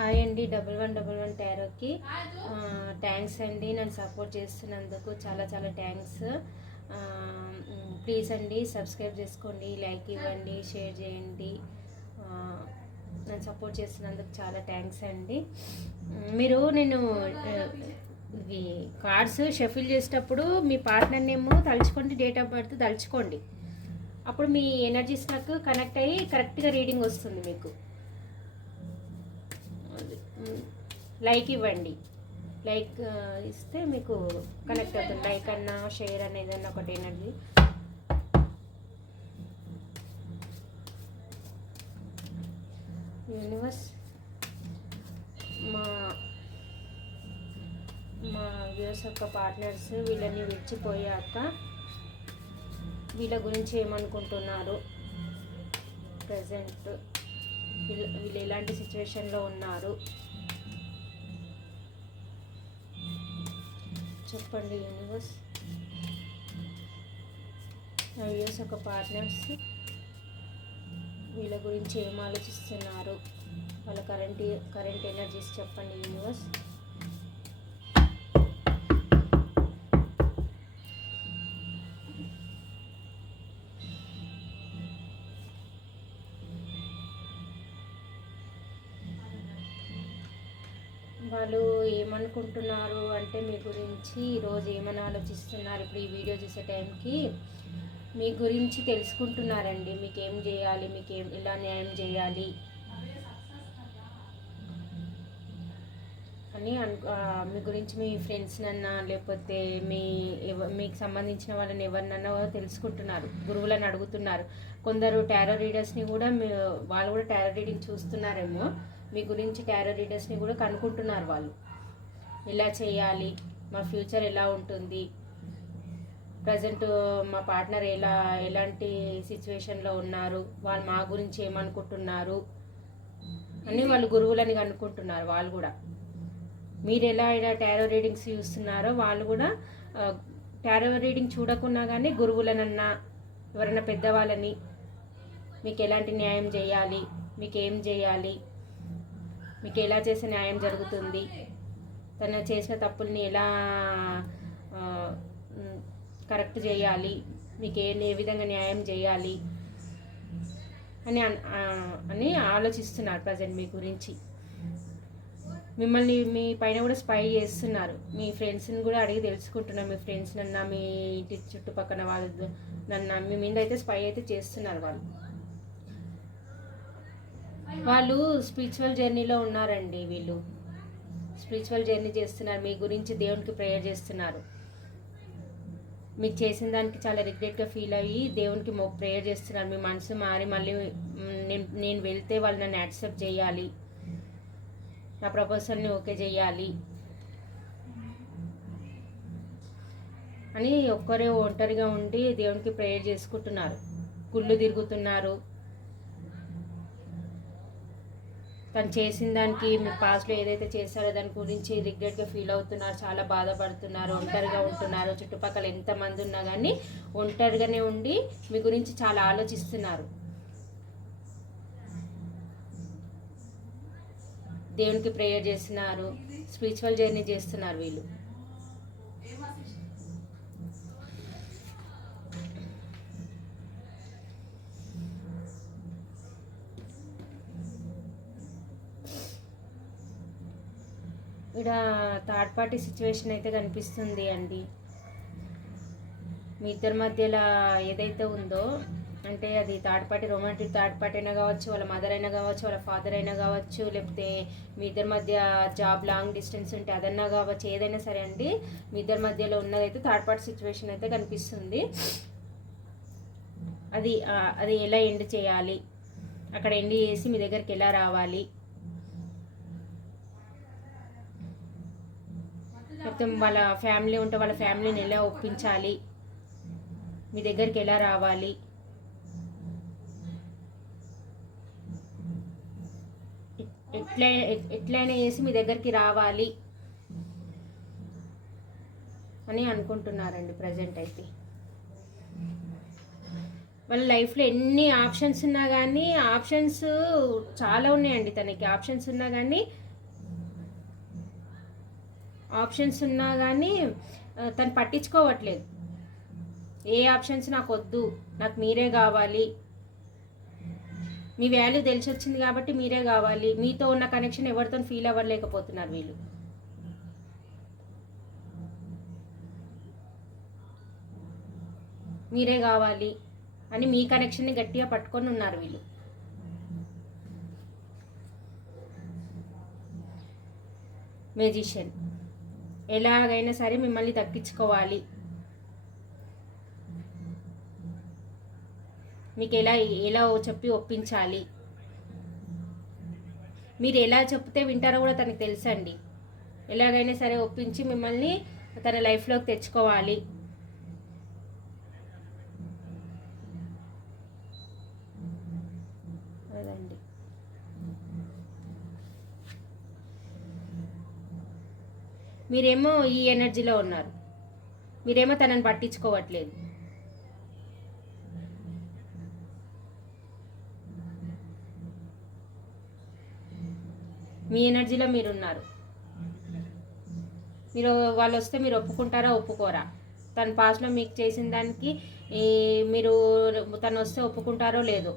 Hi అండి. Double one double one టారోకి. Thanks అండి నన్ను సపోర్ట్ చేస్తున్నందుకు. చాలా చాలా థ్యాంక్స్. ప్లీజ్ అండి సబ్స్క్రైబ్ చేసుకోండి లైక్ ఇవ్వండి షేర్ చేయండి. నన్ను సపోర్ట్ చేస్తున్నందుకు చాలా థ్యాంక్స్ అండి. మీరు నేను ఇవి కార్డ్స్ షఫిల్ చేసేటప్పుడు మీ పార్ట్నర్ నేమ్ తలుచుకోండి డేట్ ఆఫ్ బర్త్ తలుచుకోండి. అప్పుడు మీ ఎనర్జీస్ నాకు కనెక్ట్ అయ్యి కరెక్ట్గా రీడింగ్ వస్తుంది మీకు. లైక్ ఇవ్వండి. లైక్ ఇస్తే మీకు కనెక్ట్ అవుతుంది. లైక్ అన్నా షేర్ అన్న ఏదన్నా ఒకటి ఏనండి యూనివర్స్ మా మా వ్యూస్ యొక్క పార్ట్నర్స్ వీళ్ళని విడిచిపోయాక వీళ్ళ గురించి ఏమనుకుంటున్నారు? ప్రజెంట్ వీళ్ళు వీళ్ళు ఎలాంటి సిచ్యువేషన్లో ఉన్నారు? చెప్పండి యూనివర్స్ నా ఒక పార్ట్నర్స్ వీళ్ళ గురించి ఏం ఆలోచిస్తున్నారు? వాళ్ళ కరెంట్ కరెంట్ ఎనర్జీస్ చెప్పండి యూనివర్స్ వాళ్ళు ఏమనుకుంటున్నారు అంటే మీ గురించి ఈరోజు ఏమని ఆలోచిస్తున్నారు? ఇప్పుడు ఈ వీడియో చూసే టైంకి మీ గురించి తెలుసుకుంటున్నారండి. మీకు ఏం చేయాలి? మీకు ఏం ఇలా న్యాయం చేయాలి? అని అను మీ గురించి మీ ఫ్రెండ్స్నన్నా లేకపోతే మీ ఎవ- మీకు సంబంధించిన వాళ్ళని ఎవరినన్నా తెలుసుకుంటున్నారు. గురువులను అడుగుతున్నారు. కొందరు టారో రీడర్స్ని కూడా మీ- వాళ్ళు కూడా టారో రీడింగ్ చూస్తున్నారేమో. మీ గురించి టారో రీడర్స్ని కూడా కనుక్కుంటున్నారు వాళ్ళు. ఎలా చేయాలి? మా ఫ్యూచర్ ఎలా ఉంటుంది? ప్రజెంట్ మా పార్ట్నర్ ఎలా ఎలాంటి సిచ్యువేషన్లో ఉన్నారు? వాళ్ళు మా గురించి ఏమనుకుంటున్నారు? అని వాళ్ళు గురువులని కనుక్కుంటున్నారు వాళ్ళు కూడా. మీరు ఎలా ఇలా టారో రీడింగ్స్ చూస్తున్నారో వాళ్ళు కూడా టారో రీడింగ్ చూడకున్నా కానీ గురువులనన్నా ఎవరైనా పెద్దవాళ్ళని మీకు ఎలాంటి న్యాయం చేయాలి? మీకు ఏం చేయాలి? మీకు ఎలా చేసే న్యాయం జరుగుతుంది? తను చేసిన తప్పుల్ని ఎలా కరెక్ట్ చేయాలి? మీకు ఏ ఏ విధంగా న్యాయం చేయాలి? అని అన్- అని ఆలోచిస్తున్నారు ప్రజెంట్ మీ గురించి. మిమ్మల్ని మీ పైన కూడా స్పై చేస్తున్నారు. మీ ఫ్రెండ్స్ని కూడా అడిగి తెలుసుకుంటున్నారు మీ ఫ్రెండ్స్ నన్న మీ ఇంటి చుట్టుపక్కల వాళ్ళు నన్న మీ మీద అయితే స్పై అయితే చేస్తున్నారు వాళ్ళు. వాళ్ళు స్పిరిచువల్ జర్నీలో ఉన్నారండి వీళ్ళు. స్పిరిచువల్ జర్నీ చేస్తున్నారు. మీ గురించి దేవునికి ప్రేయర్ చేస్తున్నారు. మీరు చేసిన దానికి చాలా రిగ్రెట్గా ఫీల్ అయ్యి దేవునికి ప్రేయర్ చేస్తున్నారు. మీ మనసు మారి మళ్ళీ నేను నేను వెళ్తే వాళ్ళు నన్ను యాక్సెప్ట్ చేయాలి. నా ప్రపోజల్ని ఓకే చేయాలి. అని ఒక్కరే ఒంటరిగా ఉండి దేవునికి ప్రేయర్ చేసుకుంటున్నారు. గుళ్ళు తిరుగుతున్నారు. తను చేసిన దానికి మీ పాస్ట్లో ఏదైతే చేశారో దాని గురించి రిగ్రెట్గా ఫీల్ అవుతున్నారు చాలా బాధపడుతున్నారు ఒంటరిగా ఉంటున్నారు. చుట్టుపక్కల ఎంతమంది ఉన్నా కానీ ఒంటరిగానే ఉండి మీ గురించి చాలా ఆలోచిస్తున్నారు. దేవునికి ప్రేయర్ చేస్తున్నారు స్పిరిచువల్ జర్నీ చేస్తున్నారు వీళ్ళు. ఇక్కడ థర్డ్ పార్టీ సిచ్యువేషన్ అయితే కనిపిస్తుంది అండి. మీ ఇద్దరి మధ్యలో ఏదైతే ఉందో అంటే అది third party romantic third party అయినా కావచ్చు వాళ్ళ మదర్ అయినా కావచ్చు వాళ్ళ ఫాదర్ అయినా కావచ్చు లేకపోతే మీ ఇద్దరి మధ్య జాబ్ లాంగ్ డిస్టెన్స్ ఉంటే అదన్నా కావచ్చు ఏదైనా సరే అండి మీ ఇద్దరి మధ్యలో ఉన్నదైతే థర్డ్ పార్టీ సిచ్యువేషన్ అయితే కనిపిస్తుంది. అది అది ఎలా ఎండ్ చేయాలి? అక్కడ ఎండ్ చేసి మీ దగ్గరికి ఎలా రావాలి? మొత్తం వాళ్ళ ఫ్యామిలీ ఉంటే వాళ్ళ ఫ్యామిలీని ఎలా ఒప్పించాలి? మీ దగ్గరికి ఎలా రావాలి? ఎట్లయినా ఎట్లయినా చేసి మీ దగ్గరికి రావాలి అని అనుకుంటున్నారండి ప్రజెంట్ అయితే. వాళ్ళ లైఫ్లో ఎన్ని ఆప్షన్స్ ఉన్నా కానీ ఆప్షన్స్ చాలా ఉన్నాయండి తనకి. ఆప్షన్స్ ఉన్నా కానీ ఆప్షన్స్ ఉన్నా కానీ తను పట్టించుకోవట్లేదు. ఏ ఆప్షన్స్ నాకు వద్దు నాకు మీరే కావాలి. మీ వాల్యూ తెలిసి వచ్చింది కాబట్టి మీరే కావాలి. మీతో ఉన్న కనెక్షన్ ఎవరితో ఫీల్ అవ్వలేకపోతున్నారు వీళ్ళు. మీరే కావాలి అని మీ కనెక్షన్ని గట్టిగా పట్టుకొని ఉన్నారు వీళ్ళు. మెజిషియన్ ఎలాగైనా సరే మిమ్మల్ని దక్కించుకోవాలి. మీకు ఎలా ఎలా చెప్పి ఒప్పించాలి? మీరు ఎలా చెప్తే వింటారో కూడా తనకు తెలుసండి. ఎలాగైనా సరే ఒప్పించి మిమ్మల్ని తన లైఫ్లోకి తెచ్చుకోవాలి. మీరేమో ఈ ఎనర్జీలో ఉన్నారు. మీరేమో తనని పట్టించుకోవట్లేదు. మీ ఎనర్జీలో మీరు ఉన్నారు మీరు వాళ్ళు వస్తే మీరు ఒప్పుకుంటారా ఒప్పుకోరా? తన పాస్ట్లో మీకు చేసిన దానికి మీరు తను వస్తే ఒప్పుకుంటారో లేదో?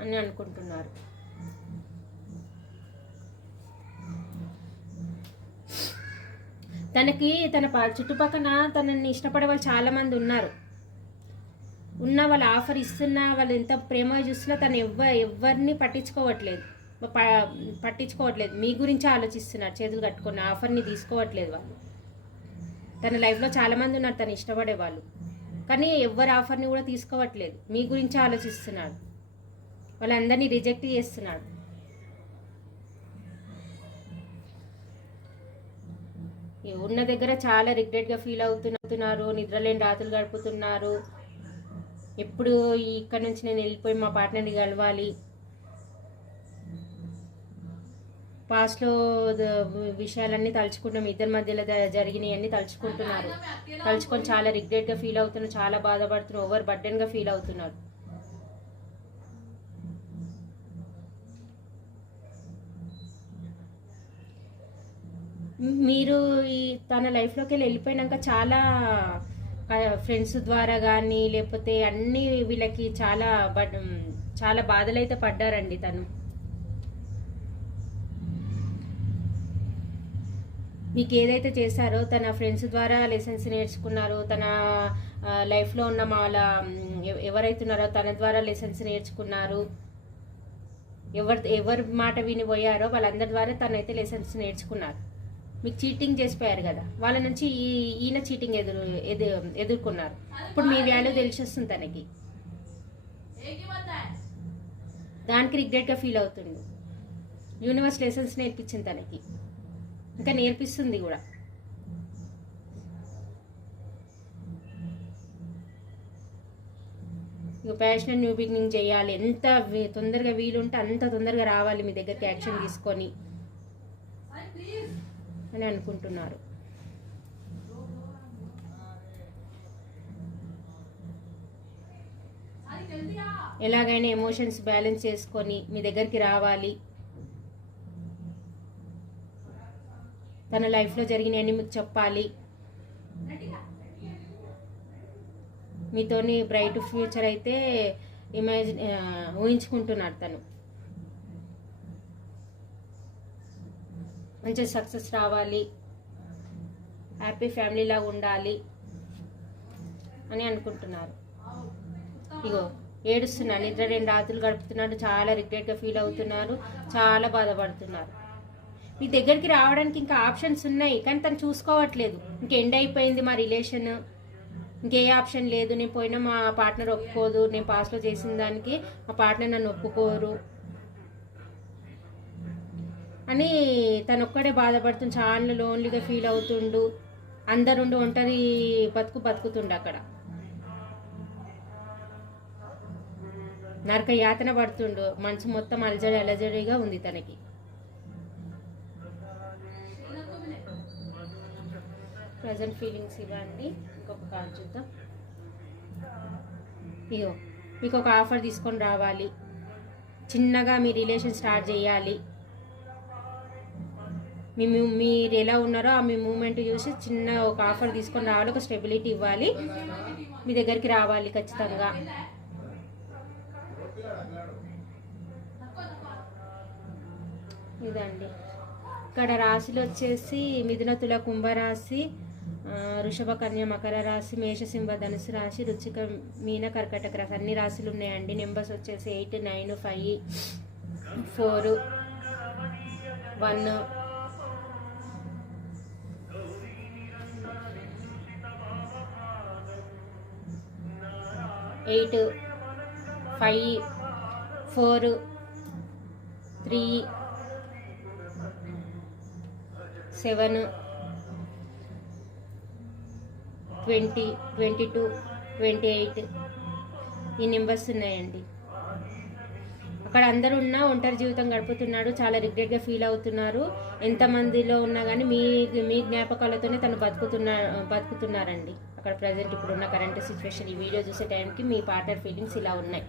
అని అనుకుంటున్నారు. తనకి తన చుట్టుపక్కన తనని ఇష్టపడే వాళ్ళు చాలామంది ఉన్నారు. ఉన్న వాళ్ళు ఆఫర్ ఇస్తున్నా వాళ్ళు ఎంత ప్రేమ చూస్తున్నా తను ఎవ్వ ఎవరిని పట్టించుకోవట్లేదు. ప- పట్టించుకోవట్లేదు. మీ గురించి ఆలోచిస్తున్నారు. చేతులు కట్టుకున్న ఆఫర్ని తీసుకోవట్లేదు వాళ్ళు. తన లైఫ్లో చాలామంది ఉన్నారు తను ఇష్టపడే వాళ్ళు. కానీ ఎవరి ఆఫర్ని కూడా తీసుకోవట్లేదు. మీ గురించి ఆలోచిస్తున్నాడు వాళ్ళందరినీ రిజెక్ట్ చేస్తున్నాడు ఉన్న దగ్గర చాలా రిగ్రెట్గా ఫీల్ అవుతున్నారు నిద్రలేని రాత్రులు గడుపుతున్నారు. ఎప్పుడు ఇక్కడ నుంచి నేను వెళ్ళిపోయి మా పార్ట్నర్ని కలవాలి. పాస్ట్లో విషయాలన్నీ తలుచుకుంటున్నాం ఇద్దరి మధ్యలో ద- జరిగినాయన్నీ తలుచుకుంటున్నారు. తలుచుకొని చాలా రిగ్రెట్గా ఫీల్ అవుతున్నారు చాలా బాధపడుతున్నారు ఓవర్ బర్డెన్గా ఫీల్ అవుతున్నారు. మీరు ఈ తన లైఫ్లోకి వెళ్ళి వెళ్ళిపోయినాక చాలా ఫ్రెండ్స్ ద్వారా కానీ లేకపోతే అన్ని వీళ్ళకి చాలా చాలా బాధలు అయితే పడ్డారండి తను. మీకు ఏదైతే చేశారో తన ఫ్రెండ్స్ ద్వారా లెసన్స్ నేర్చుకున్నారు తన లైఫ్లో ఉన్న వాళ్ళ ఎవరైతే ఉన్నారో తన ద్వారా లెసన్స్ నేర్చుకున్నారు ఎవరి ఎవరి మాట విని పోయారో వాళ్ళందరి ద్వారా తనైతే లెసన్స్ నేర్చుకున్నారు. మీకు చీటింగ్ చేసిపోయారు కదా వాళ్ళ నుంచి ఈ ఈయన చీటింగ్ ఎదురు ఎదు ఎదుర్కొన్నారు. ఇప్పుడు మీ వాల్యూ తెలిసి వస్తుంది తనకి. దానికి రిగ్రెట్గా ఫీల్ అవుతుంది యూనివర్స్ లెసన్స్ నేర్పించింది తనకి. ఇంకా నేర్పిస్తుంది కూడా. ఇక ప్యాషన్ న్యూ బిగినింగ్ చేయాలి. ఎంత తొందరగా వీలుంటే అంత తొందరగా రావాలి మీ దగ్గరికి యాక్షన్ తీసుకొని. అని అనుకుంటున్నారు. ఎలాగైనా ఎమోషన్స్ బ్యాలెన్స్ చేసుకొని మీ దగ్గరికి రావాలి. తన లైఫ్లో జరిగినవన్నీ మీకు చెప్పాలి. మీతోని బ్రైట్ ఫ్యూచర్ అయితే ఇమాజిన్ ఊహించుకుంటున్నాడు తను. మంచి సక్సెస్ రావాలి. హ్యాపీ ఫ్యామిలీలా ఉండాలి అని అనుకుంటున్నారు. ఇగో ఏడుస్తున్నారు. నిద్ర రెండు రాత్రులు గడుపుతున్నాడు చాలా రిగ్రెట్గా ఫీల్ అవుతున్నారు. చాలా బాధపడుతున్నారు. మీ దగ్గరికి రావడానికి ఇంకా ఆప్షన్స్ ఉన్నాయి కానీ తను చూసుకోవట్లేదు. ఇంక ఎండ్ అయిపోయింది మా రిలేషన్ ఇంకే ఆప్షన్ లేదు. నేను పోయినా మా పార్ట్నర్ ఒప్పుకోదు. నేను పాస్లో చేసిన దానికి మా పార్ట్నర్ నన్ను ఒప్పుకోరు. అని తను ఒక్కడే బాధపడుతుంది చాలా లోన్లీగా ఫీల్ అవుతుండు. అందరుండి ఒంటరి బతుకు బతుకుతుండు అక్కడ. నరక యాతన పడుతుండు. మనసు మొత్తం అలజడి అలజడిగా ఉంది తనకి. ప్రజెంట్ ఫీలింగ్స్ ఇవ్వండి ఇంకొక కాల్ చూద్దాం. ఇగో మీకు ఒక ఆఫర్ తీసుకొని రావాలి. చిన్నగా మీ రిలేషన్ స్టార్ట్ చేయాలి. మీ మీరు ఎలా ఉన్నారో ఆ మీ మూమెంట్ చూసి చిన్న ఒక ఆఫర్ తీసుకొని రావాలి ఒక స్టెబిలిటీ ఇవ్వాలి. మీ దగ్గరికి రావాలి ఖచ్చితంగా. ఇదండి. ఇక్కడ రాశులు వచ్చేసి మిథున తుల కుంభరాశి వృషభ కన్య మకర రాశి మేషసింహ ధనుసు రాశి రుచిక మీన కర్కటక రాశి. అన్ని రాశులు ఉన్నాయండి. నెంబర్స్ వచ్చేసి eight nine five four one eight five four three seven twenty twenty two twenty eight ఈ నెంబర్స్ ఉన్నాయండి. అక్కడ అందరూ ఉన్నా ఒంటరి జీవితం గడుపుతున్నాడు చాలా రిగ్రెట్గా ఫీల్ అవుతున్నారు. ఎంతమందిలో ఉన్నా కానీ మీ మీ జ్ఞాపకాలతోనే తను బతుకుతున్నా బతుకుతున్నారండి. అక్కడ ప్రజెంట్ ఇప్పుడున్న కరెంట్ సిచ్యువేషన్ ఈ వీడియో చూసే టైంకి మీ పార్ట్నర్ ఫీలింగ్స్ ఇలా ఉన్నాయి.